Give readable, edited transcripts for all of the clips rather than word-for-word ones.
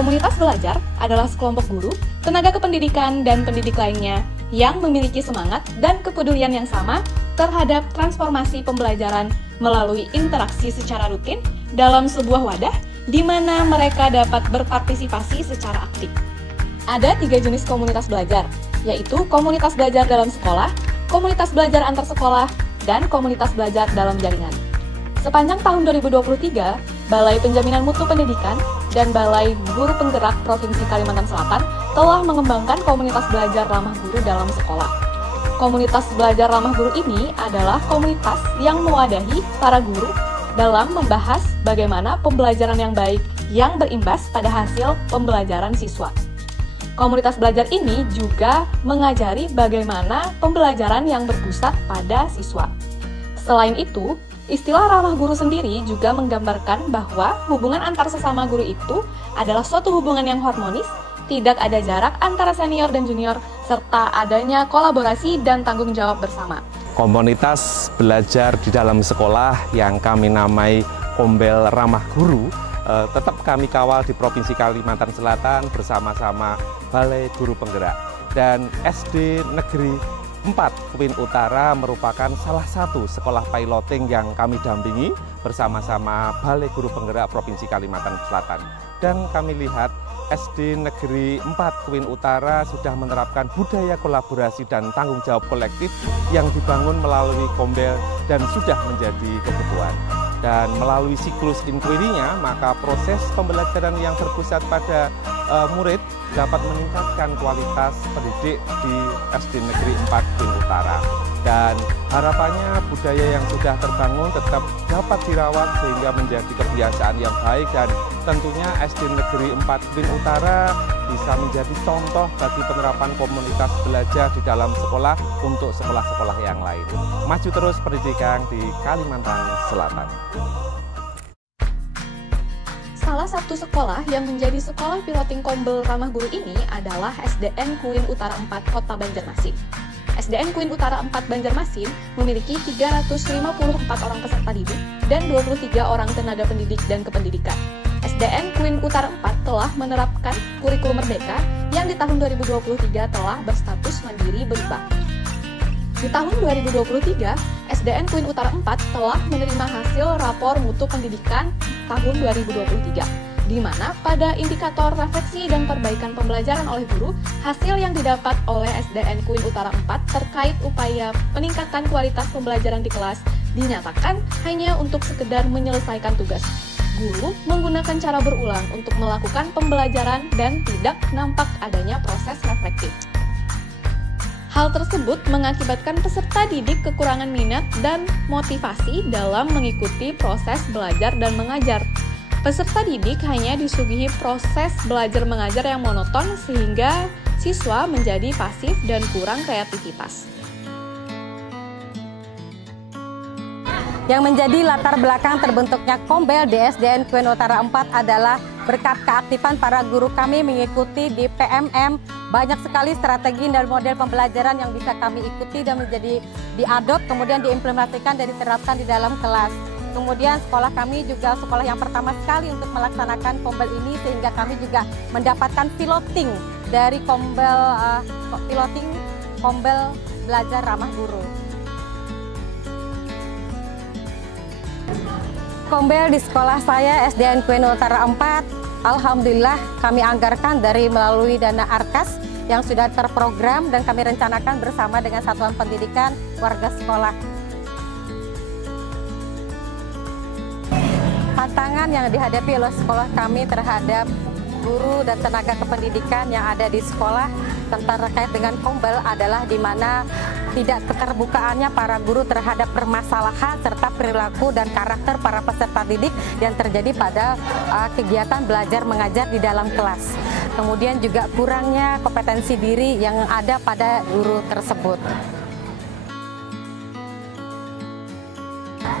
Komunitas belajar adalah sekelompok guru, tenaga kependidikan, dan pendidik lainnya yang memiliki semangat dan kepedulian yang sama terhadap transformasi pembelajaran melalui interaksi secara rutin dalam sebuah wadah di mana mereka dapat berpartisipasi secara aktif. Ada 3 jenis komunitas belajar, yaitu komunitas belajar dalam sekolah, komunitas belajar antar sekolah, dan komunitas belajar dalam jaringan. Sepanjang tahun 2023, Balai Penjaminan Mutu Pendidikan dan Balai Guru Penggerak Provinsi Kalimantan Selatan telah mengembangkan komunitas belajar ramah guru dalam sekolah. Komunitas belajar ramah guru ini adalah komunitas yang mewadahi para guru dalam membahas bagaimana pembelajaran yang baik yang berimbas pada hasil pembelajaran siswa. Komunitas belajar ini juga mengajari bagaimana pembelajaran yang berpusat pada siswa. Selain itu, istilah ramah guru sendiri juga menggambarkan bahwa hubungan antar sesama guru itu adalah suatu hubungan yang harmonis, tidak ada jarak antara senior dan junior, serta adanya kolaborasi dan tanggung jawab bersama. Komunitas belajar di dalam sekolah yang kami namai Kombel Ramah Guru tetap kami kawal di Provinsi Kalimantan Selatan bersama-sama Balai Guru Penggerak. Dan SD Negeri 4 Kuin Utara merupakan salah satu sekolah piloting yang kami dampingi bersama-sama Balai Guru Penggerak Provinsi Kalimantan Selatan. Dan kami lihat SD Negeri 4 Kuin Utara sudah menerapkan budaya kolaborasi dan tanggung jawab kolektif yang dibangun melalui Kombel dan sudah menjadi kebutuhan. Dan melalui siklus inquiry-nya, maka proses pembelajaran yang berpusat pada murid dapat meningkatkan kualitas pendidik di SD Negeri 4 Kuin Utara. Dan harapannya budaya yang sudah terbangun tetap dapat dirawat sehingga menjadi kebiasaan yang baik, dan tentunya SD Negeri 4 Kuin Utara bisa menjadi contoh bagi penerapan komunitas belajar di dalam sekolah untuk sekolah-sekolah yang lain. Maju terus pendidikan di Kalimantan Selatan. Salah satu sekolah yang menjadi sekolah piloting Kombel Ramah Guru ini adalah SDN Kuin Utara 4 Kota Banjarmasin. SDN Kuin Utara 4 Banjarmasin memiliki 354 orang peserta didik dan 23 orang tenaga pendidik dan kependidikan. SDN Kuin Utara 4 telah menerapkan kurikulum merdeka yang di tahun 2023 telah berstatus mandiri berubah. Di tahun 2023, SDN Kuin Utara 4 telah menerima hasil rapor mutu pendidikan tahun 2023, di mana pada indikator refleksi dan perbaikan pembelajaran oleh guru, hasil yang didapat oleh SDN Kuin Utara 4 terkait upaya peningkatan kualitas pembelajaran di kelas dinyatakan hanya untuk sekedar menyelesaikan tugas. Guru menggunakan cara berulang untuk melakukan pembelajaran dan tidak nampak adanya proses reflektif. Hal tersebut mengakibatkan peserta didik kekurangan minat dan motivasi dalam mengikuti proses belajar dan mengajar. Peserta didik hanya disuguhi proses belajar mengajar yang monoton sehingga siswa menjadi pasif dan kurang kreativitas. Yang menjadi latar belakang terbentuknya Kombel di SDN Kuin Utara 4 adalah berkat keaktifan para guru kami mengikuti di PMM. Banyak sekali strategi dan model pembelajaran yang bisa kami ikuti dan menjadi diadop, kemudian diimplementasikan dan diterapkan di dalam kelas. Kemudian sekolah kami juga sekolah yang pertama sekali untuk melaksanakan Kombel ini, sehingga kami juga mendapatkan piloting dari Kombel Belajar Ramah Guru. Kombel di sekolah saya SDN Kuin Utara 4, alhamdulillah kami anggarkan dari melalui dana Arkas yang sudah terprogram dan kami rencanakan bersama dengan satuan pendidikan warga sekolah. Tantangan yang dihadapi oleh sekolah kami terhadap guru dan tenaga kependidikan yang ada di sekolah tentang terkait dengan Kombel adalah di mana tidak keterbukaannya para guru terhadap permasalahan serta perilaku dan karakter para peserta didik yang terjadi pada kegiatan belajar mengajar di dalam kelas. Kemudian juga kurangnya kompetensi diri yang ada pada guru tersebut.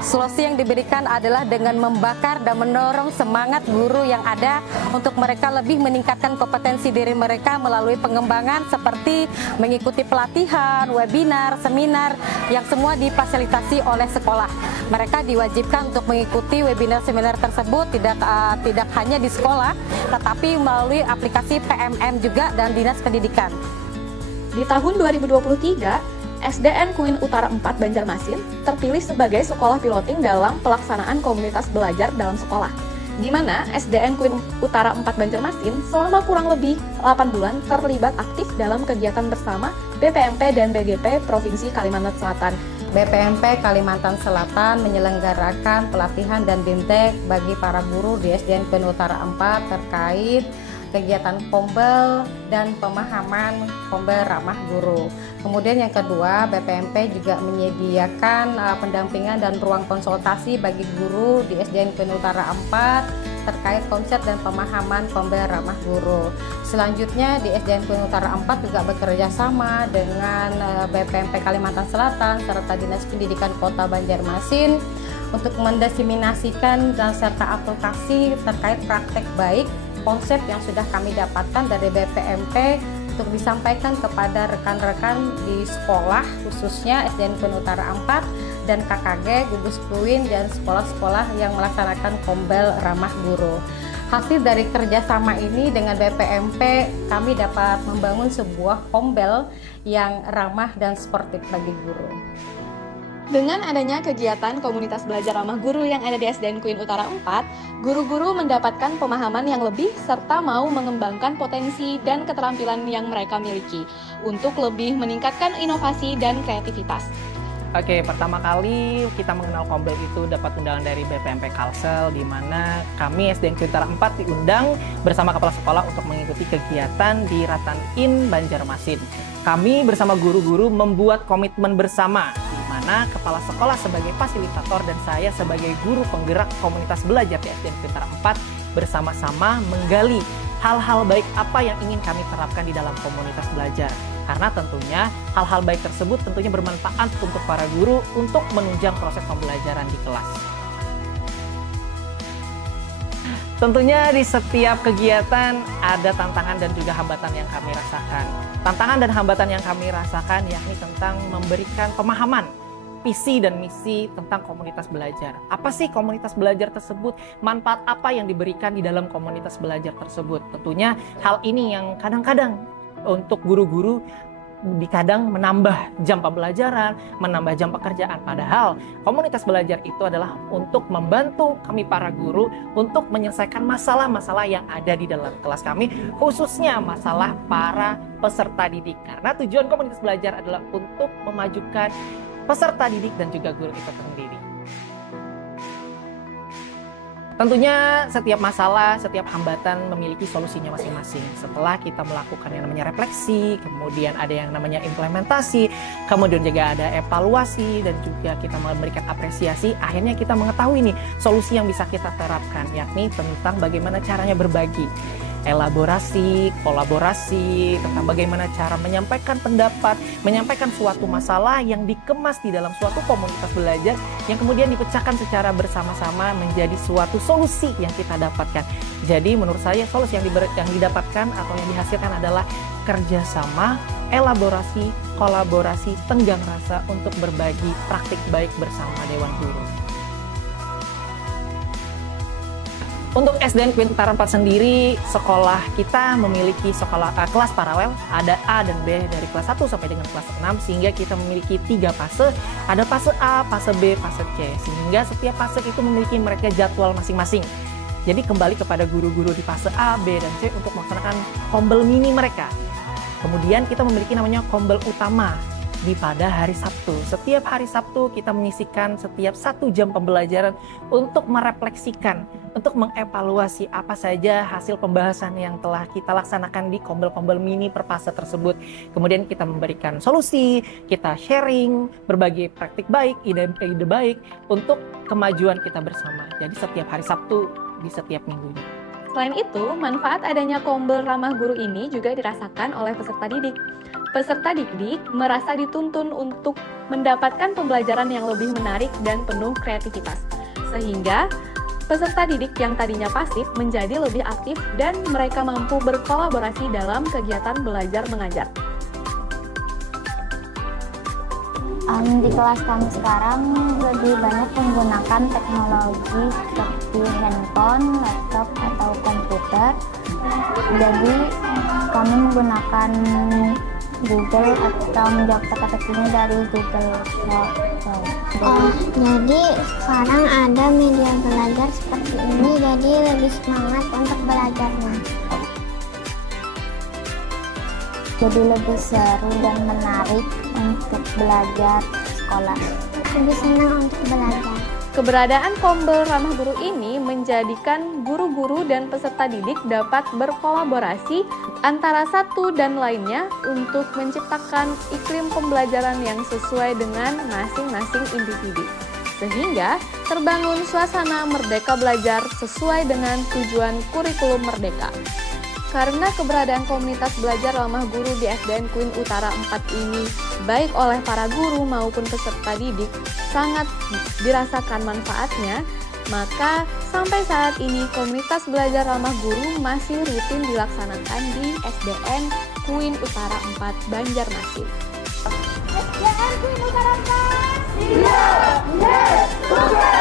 Solusi yang diberikan adalah dengan membakar dan mendorong semangat guru yang ada untuk mereka lebih meningkatkan kompetensi diri mereka melalui pengembangan seperti mengikuti pelatihan, webinar, seminar yang semua difasilitasi oleh sekolah. Mereka diwajibkan untuk mengikuti webinar seminar tersebut tidak hanya di sekolah, tetapi melalui aplikasi PMM juga dan Dinas Pendidikan. Di tahun 2023, SDN Kuin Utara 4 Banjarmasin terpilih sebagai sekolah piloting dalam pelaksanaan komunitas belajar dalam sekolah, di mana SDN Kuin Utara 4 Banjarmasin selama kurang lebih 8 bulan terlibat aktif dalam kegiatan bersama BPMP dan BGP Provinsi Kalimantan Selatan. BPMP Kalimantan Selatan menyelenggarakan pelatihan dan bimtek bagi para guru di SDN Kuin Utara 4 terkait kegiatan kombel dan pemahaman kombel ramah guru. Kemudian yang kedua, BPMP juga menyediakan pendampingan dan ruang konsultasi bagi guru di SDN Kuin Utara 4 terkait konsep dan pemahaman kombel ramah guru. Selanjutnya di SDN Kuin Utara 4 juga bekerja sama dengan BPMP Kalimantan Selatan serta Dinas Pendidikan Kota Banjarmasin untuk mendiseminasikan dan serta advokasi terkait praktek baik konsep yang sudah kami dapatkan dari BPMP untuk disampaikan kepada rekan-rekan di sekolah, khususnya SDN Kuin Utara 4 dan KKG, gugus Kuin dan sekolah-sekolah yang melaksanakan kombel ramah guru. Hasil dari kerjasama ini dengan BPMP, kami dapat membangun sebuah kombel yang ramah dan sportif bagi guru. Dengan adanya kegiatan komunitas belajar ramah guru yang ada di SDN Kuin Utara 4, guru-guru mendapatkan pemahaman yang lebih serta mau mengembangkan potensi dan keterampilan yang mereka miliki untuk lebih meningkatkan inovasi dan kreativitas. Oke, pertama kali kita mengenal kombel itu dapat undangan dari BPMP Kalsel, di mana kami SDN Kuin Utara 4 diundang bersama kepala sekolah untuk mengikuti kegiatan di Ratan-In Banjarmasin. Kami bersama guru-guru membuat komitmen bersama, di mana kepala sekolah sebagai fasilitator dan saya sebagai guru penggerak komunitas belajar di SDN Kuin Utara 4 bersama-sama menggali hal-hal baik apa yang ingin kami terapkan di dalam komunitas belajar. Karena tentunya hal-hal baik tersebut tentunya bermanfaat untuk para guru untuk menunjang proses pembelajaran di kelas. Tentunya di setiap kegiatan ada tantangan dan juga hambatan yang kami rasakan. Tantangan dan hambatan yang kami rasakan yakni tentang memberikan pemahaman visi dan misi tentang komunitas belajar. Apa sih komunitas belajar tersebut? Manfaat apa yang diberikan di dalam komunitas belajar tersebut? Tentunya hal ini yang kadang-kadang untuk guru-guru kadang menambah jam pembelajaran, menambah jam pekerjaan. Padahal komunitas belajar itu adalah untuk membantu kami para guru untuk menyelesaikan masalah-masalah yang ada di dalam kelas kami, khususnya masalah para peserta didik. Karena tujuan komunitas belajar adalah untuk memajukan peserta didik dan juga guru itu sendiri. Tentunya setiap masalah, setiap hambatan memiliki solusinya masing-masing. Setelah kita melakukan yang namanya refleksi, kemudian ada yang namanya implementasi, kemudian juga ada evaluasi, dan juga kita memberikan apresiasi, akhirnya kita mengetahui nih solusi yang bisa kita terapkan, yakni tentang bagaimana caranya berbagi. Elaborasi, kolaborasi, tentang bagaimana cara menyampaikan pendapat, menyampaikan suatu masalah yang dikemas di dalam suatu komunitas belajar yang kemudian dipecahkan secara bersama-sama menjadi suatu solusi yang kita dapatkan. Jadi menurut saya solusi yang didapatkan atau yang dihasilkan adalah kerjasama, elaborasi, kolaborasi, tenggang rasa untuk berbagi praktik baik bersama Dewan Guru. Untuk SDN Kuin Utara 4 sendiri, sekolah kita memiliki kelas paralel, ada A dan B dari kelas 1 sampai dengan kelas 6, sehingga kita memiliki 3 fase, ada fase A, fase B, fase C, sehingga setiap fase itu memiliki mereka jadwal masing-masing. Jadi kembali kepada guru-guru di fase A, B, dan C untuk melaksanakan kombel mini mereka. Kemudian kita memiliki namanya kombel utama pada hari Sabtu. Setiap hari Sabtu kita menyisikan setiap 1 jam pembelajaran untuk merefleksikan, untuk mengevaluasi apa saja hasil pembahasan yang telah kita laksanakan di kombel-kombel mini per fase tersebut. Kemudian kita memberikan solusi, kita sharing, berbagi praktik baik, ide-ide baik untuk kemajuan kita bersama. Jadi setiap hari Sabtu di setiap minggunya. Selain itu, manfaat adanya Kombel Ramah Guru ini juga dirasakan oleh peserta didik. Peserta didik merasa dituntun untuk mendapatkan pembelajaran yang lebih menarik dan penuh kreativitas. Sehingga peserta didik yang tadinya pasif menjadi lebih aktif dan mereka mampu berkolaborasi dalam kegiatan belajar mengajar. Di kelas kami sekarang lebih banyak menggunakan teknologi seperti handphone, laptop, atau komputer. Jadi kami menggunakan Google atau menjawab teka-tekinya dari Google Classroom. Jadi sekarang ada media belajar seperti ini, jadi lebih semangat untuk belajarnya. Jadi lebih seru dan menarik untuk belajar sekolah. Lebih senang untuk belajar. Keberadaan Kombel Ramah Guru ini menjadikan guru-guru dan peserta didik dapat berkolaborasi antara satu dan lainnya untuk menciptakan iklim pembelajaran yang sesuai dengan masing-masing individu. Sehingga terbangun suasana merdeka belajar sesuai dengan tujuan kurikulum merdeka. Karena keberadaan komunitas belajar ramah guru di SDN Kuin Utara 4 ini, baik oleh para guru maupun peserta didik, sangat dirasakan manfaatnya, maka sampai saat ini komunitas belajar ramah guru masih rutin dilaksanakan di SDN Kuin Utara 4 Banjarmasin. SDN Kuin Utara 4! Siap!